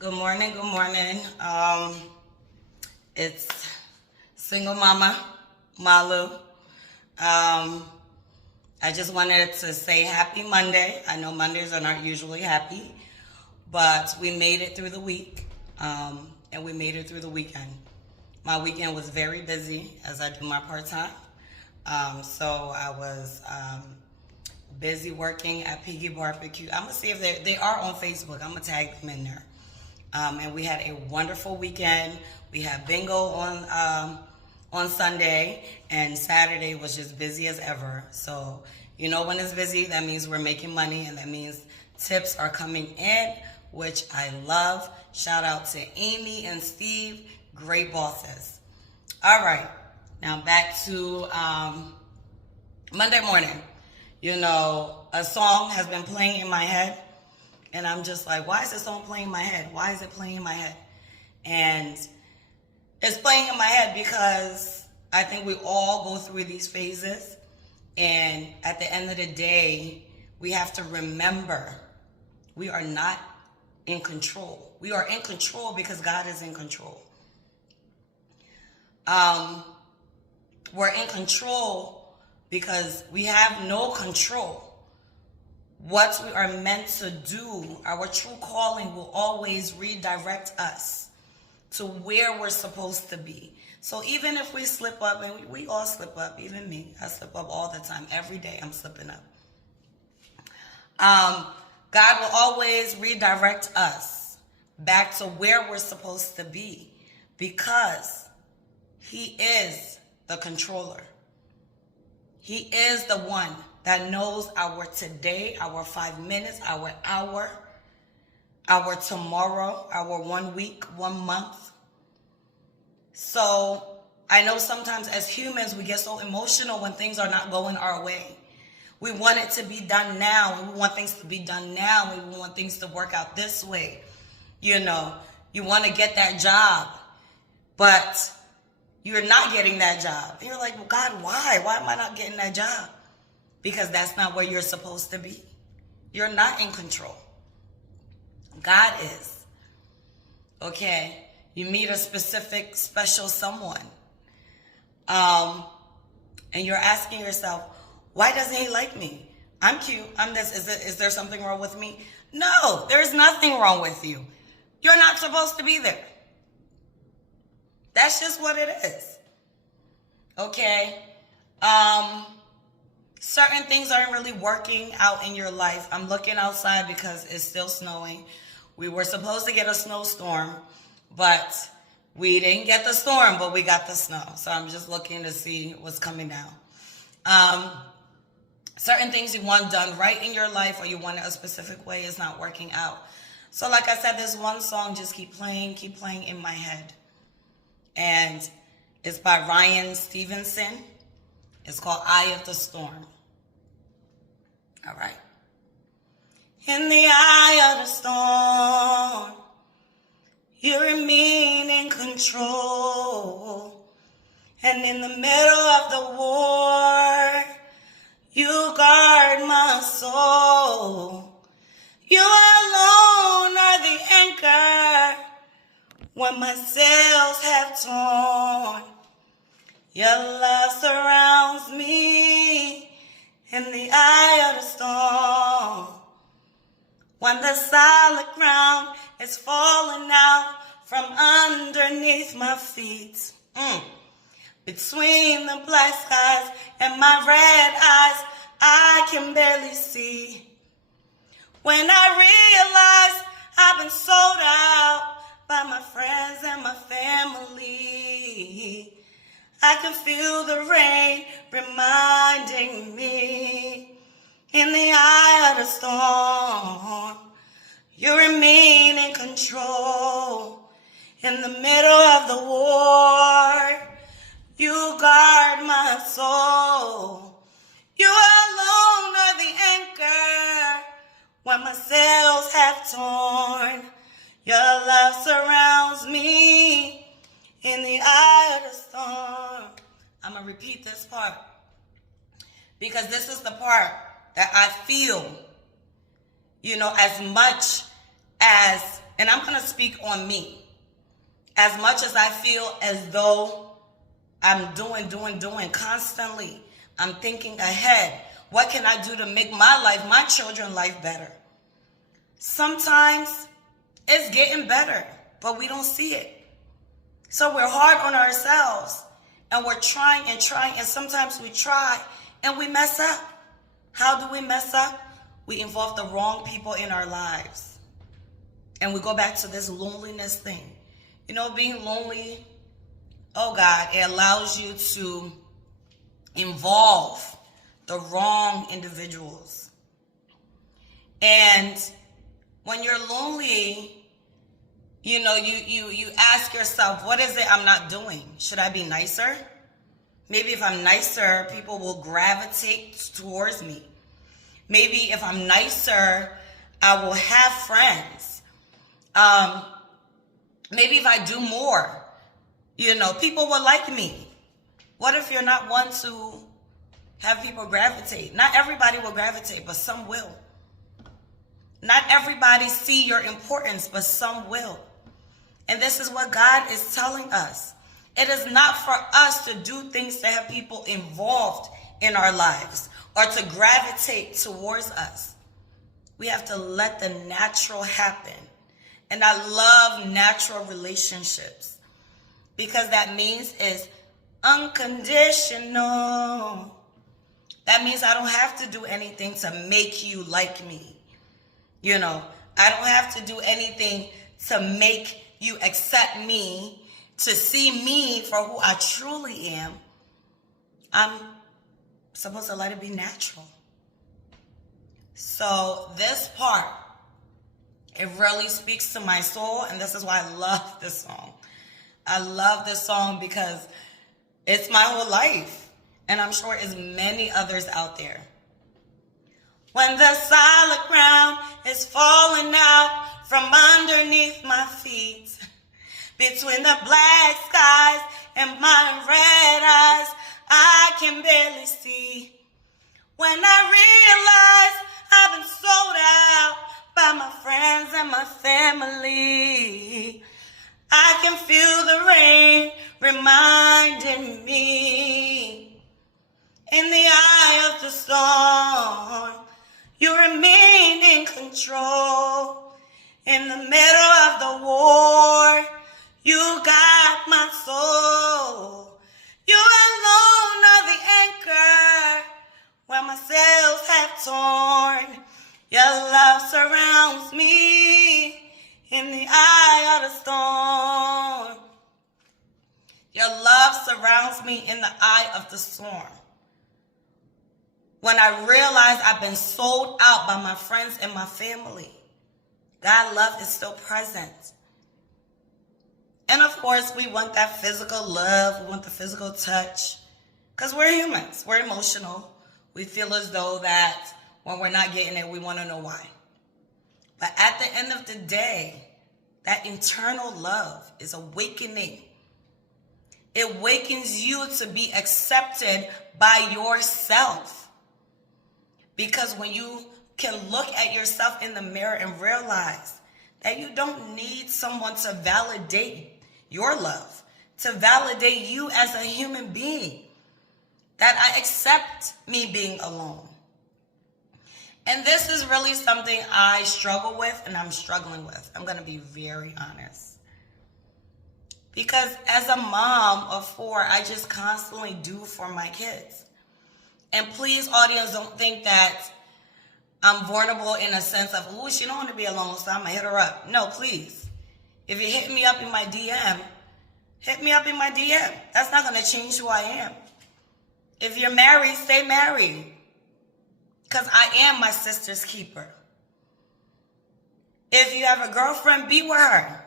Good morning, good morning. It's single mama, Malu. I just wanted to say happy Monday. I know Mondays are not usually happy, but we made it through the week, and we made it through the weekend. My weekend was very busy as I do my part-time. So I was busy working at Piggy Barbecue. I'm going to see if they are on Facebook. I'm going to tag them in there. And we had a wonderful weekend. We had bingo on Sunday, and Saturday was just busy as ever. So, you know, when it's busy, that means we're making money, and that means tips are coming in, which I love. Shout out to Amy and Steve, great bosses. All right, now back to Monday morning. You know, a song has been playing in my head. And I'm just like, why is this song playing in my head? Why is it playing in my head? And it's playing in my head because I think we all go through these phases. And at the end of the day, we have to remember we are not in control. We are in control because God is in control. We're in control because we have no control. What we are meant to do, our true calling will always redirect us to where we're supposed to be. So even if we slip up, and we all slip up, even me, I slip up all the time. Every day I'm slipping up. God will always redirect us back to where we're supposed to be because He is the controller. He is the one that knows our today, our 5 minutes, our hour, our tomorrow, our 1 week, 1 month. So I know sometimes as humans, we get so emotional when things are not going our way. We want it to be done now. We want things to be done now. We want things to work out this way. You know, you want to get that job, but you're not getting that job. You're like, well, God, why? Why am I not getting that job? Because that's not where you're supposed to be. You're not in control. God is. Okay? You meet a specific, special someone. And you're asking yourself, why doesn't he like me? I'm cute. I'm this. Is there something wrong with me? No, there's nothing wrong with you. You're not supposed to be there. That's just what it is. Okay? Certain things aren't really working out in your life. I'm looking outside because it's still snowing. We were supposed to get a snowstorm, but we didn't get the storm, but we got the snow. So I'm just looking to see what's coming down. Certain things you want done right in your life or you want it a specific way is not working out. So like I said, this one song just keep playing in my head. And it's by Ryan Stevenson. It's called Eye of the Storm. All right. In the eye of the storm, you remain in control. And in the middle of the war, you guard my soul. You alone are the anchor when my sails have torn. Your love surrounds me in the eye of the storm. When the solid ground is falling out from underneath my feet. Between the black skies and my red eyes, I can barely see. When I realize I've been sold out by my friends and my family, I can feel the rain reminding me. In the eye of the storm, you remain in control. In the middle of the war, you guard my soul. You alone are the anchor when my sails have torn. Your love surrounds me in the eye of the storm. I'm going to repeat this part because this is the part that I feel, you know, as much as and I'm going to speak on me. As much as I feel as though I'm doing constantly, I'm thinking ahead. What can I do to make my life, my children's life better? Sometimes it's getting better, but we don't see it. So we're hard on ourselves, and we're trying, and sometimes we try and we mess up. How do we mess up? We involve the wrong people in our lives. And we go back to this loneliness thing. You know, being lonely, oh God, it allows you to involve the wrong individuals. And when you're lonely, you know, you ask yourself, what is it I'm not doing? Should I be nicer? Maybe if I'm nicer, people will gravitate towards me. Maybe if I'm nicer, I will have friends. Maybe if I do more, you know, people will like me. What if you're not one to have people gravitate? Not everybody will gravitate, but some will. Not everybody see your importance, but some will. And this is what God is telling us. It is not for us to do things to have people involved in our lives or to gravitate towards us. We have to let the natural happen. And I love natural relationships because that means it's unconditional. That means I don't have to do anything to make you like me. You know, I don't have to do anything to make you accept me, to see me for who I truly am. I'm supposed to let it be natural. So this part, it really speaks to my soul, and this is why I love this song. I love this song because it's my whole life, and I'm sure there's many others out there. When the solid ground is falling out from underneath my feet, between the black skies and my red eyes, I can barely see. When I realize I've been sold out by my friends and my family, I can feel the rain reminding me. In the eye of the storm, you remain in control. In the middle of the war, you got my soul. You alone are the anchor where my sails have torn. Your love surrounds me in the eye of the storm. Your love surrounds me in the eye of the storm. When I realize I've been sold out by my friends and my family, God's love is still present. And of course, we want that physical love. We want the physical touch. Because we're humans. We're emotional. We feel as though that when we're not getting it, we want to know why. But at the end of the day, that internal love is awakening. It awakens you to be accepted by yourself. Because when you can look at yourself in the mirror and realize that you don't need someone to validate your love, to validate you as a human being, that I accept me being alone. And this is really something I struggle with and I'm struggling with. I'm going to be very honest. Because as a mom of 4, I just constantly do for my kids. And please, audience, don't think that I'm vulnerable in a sense of, oh, she don't want to be alone, so I'm going to hit her up. No, please. If you hit me up in my DM, hit me up in my DM. That's not going to change who I am. If you're married, stay married. Because I am my sister's keeper. If you have a girlfriend, be with her.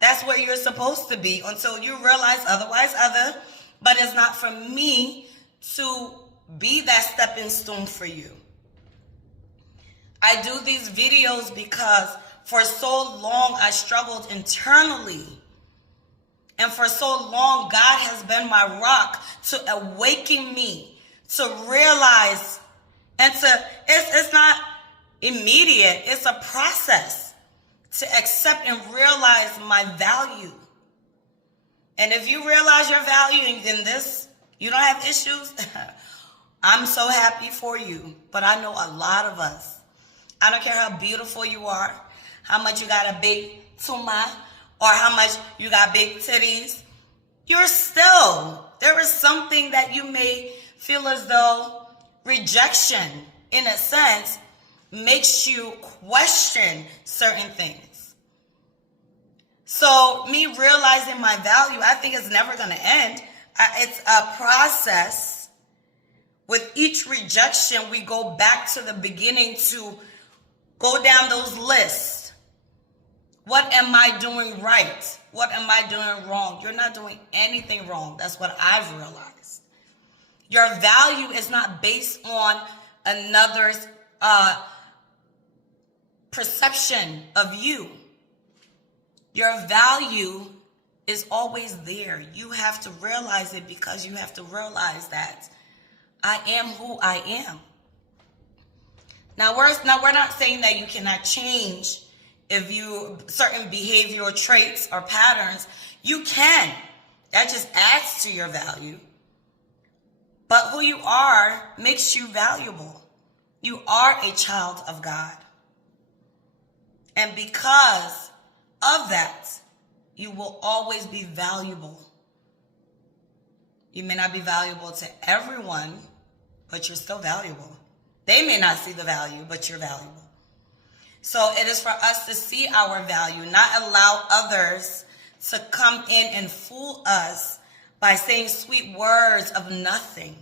That's where you're supposed to be until you realize otherwise other. But it's not for me to be that stepping stone for you. I do these videos because for so long I struggled internally. And for so long, God has been my rock to awaken me, to realize, and it's not immediate, it's a process to accept and realize my value. And if you realize your value and then you don't have issues, I'm so happy for you. But I know a lot of us, I don't care how beautiful you are, how much you got a big tuma, or how much you got big titties, there is something that you may feel as though rejection, in a sense, makes you question certain things. So me realizing my value, I think it's never going to end. It's a process. With each rejection, we go back to the beginning to go down those lists. What am I doing right? What am I doing wrong? You're not doing anything wrong. That's what I've realized. Your value is not based on another's perception of you. Your value is always there. You have to realize it, because you have to realize that I am who I am. Now we're not saying that you cannot change if you certain behavioral traits or patterns. You can. That just adds to your value. But who you are makes you valuable. You are a child of God. And because of that, you will always be valuable. You may not be valuable to everyone, but you're still valuable. They may not see the value, but you're valuable. So it is for us to see our value, not allow others to come in and fool us by saying sweet words of nothing.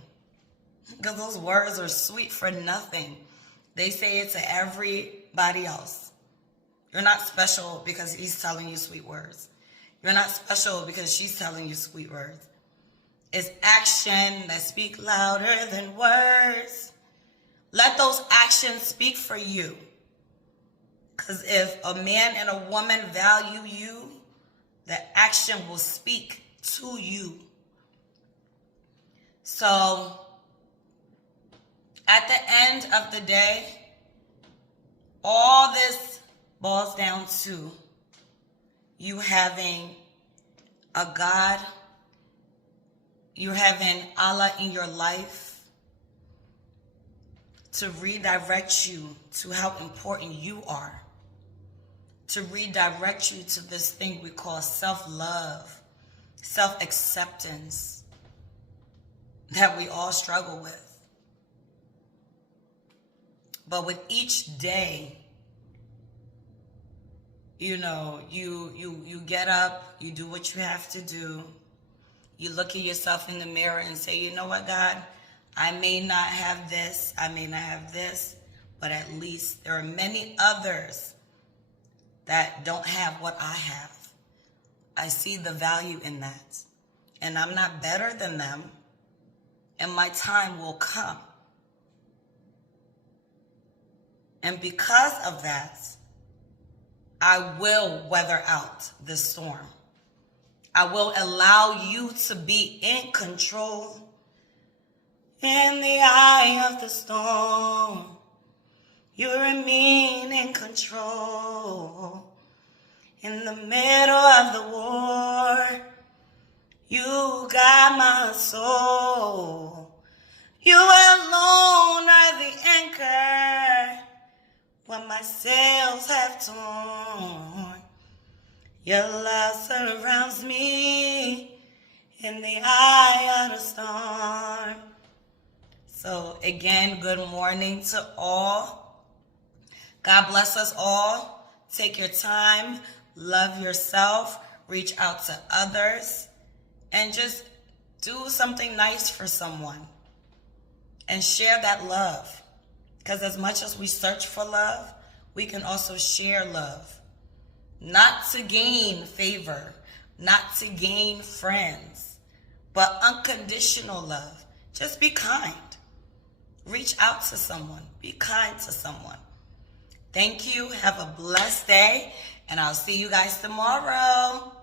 Because those words are sweet for nothing. They say it to everybody else. You're not special because he's telling you sweet words. You're not special because she's telling you sweet words. It's action that speak louder than words. Let those actions speak for you. Because if a man and a woman value you, the action will speak to you. So, at the end of the day, all this boils down to you having a God, you having Allah in your life to redirect you to how important you are, to redirect you to this thing we call self-love, self-acceptance that we all struggle with. But with each day, you get up, you do what you have to do. You look at yourself in the mirror and say, you know what, God, I may not have this, but at least there are many others that don't have what I have. I see the value in that. And I'm not better than them. And my time will come. And because of that, I will weather out this storm. I will allow you to be in control. In the eye of the storm, you remain in control. In the middle of the war, you got my soul. You alone are the anchor when my sails have torn. Your love surrounds me in the eye of the storm. So again, good morning to all. God bless us all. Take your time, love yourself, reach out to others, and just do something nice for someone. And share that love. Because as much as we search for love, we can also share love. Not to gain favor, not to gain friends, but unconditional love. Just be kind. Reach out to someone. Be kind to someone. Thank you. Have a blessed day. And I'll see you guys tomorrow.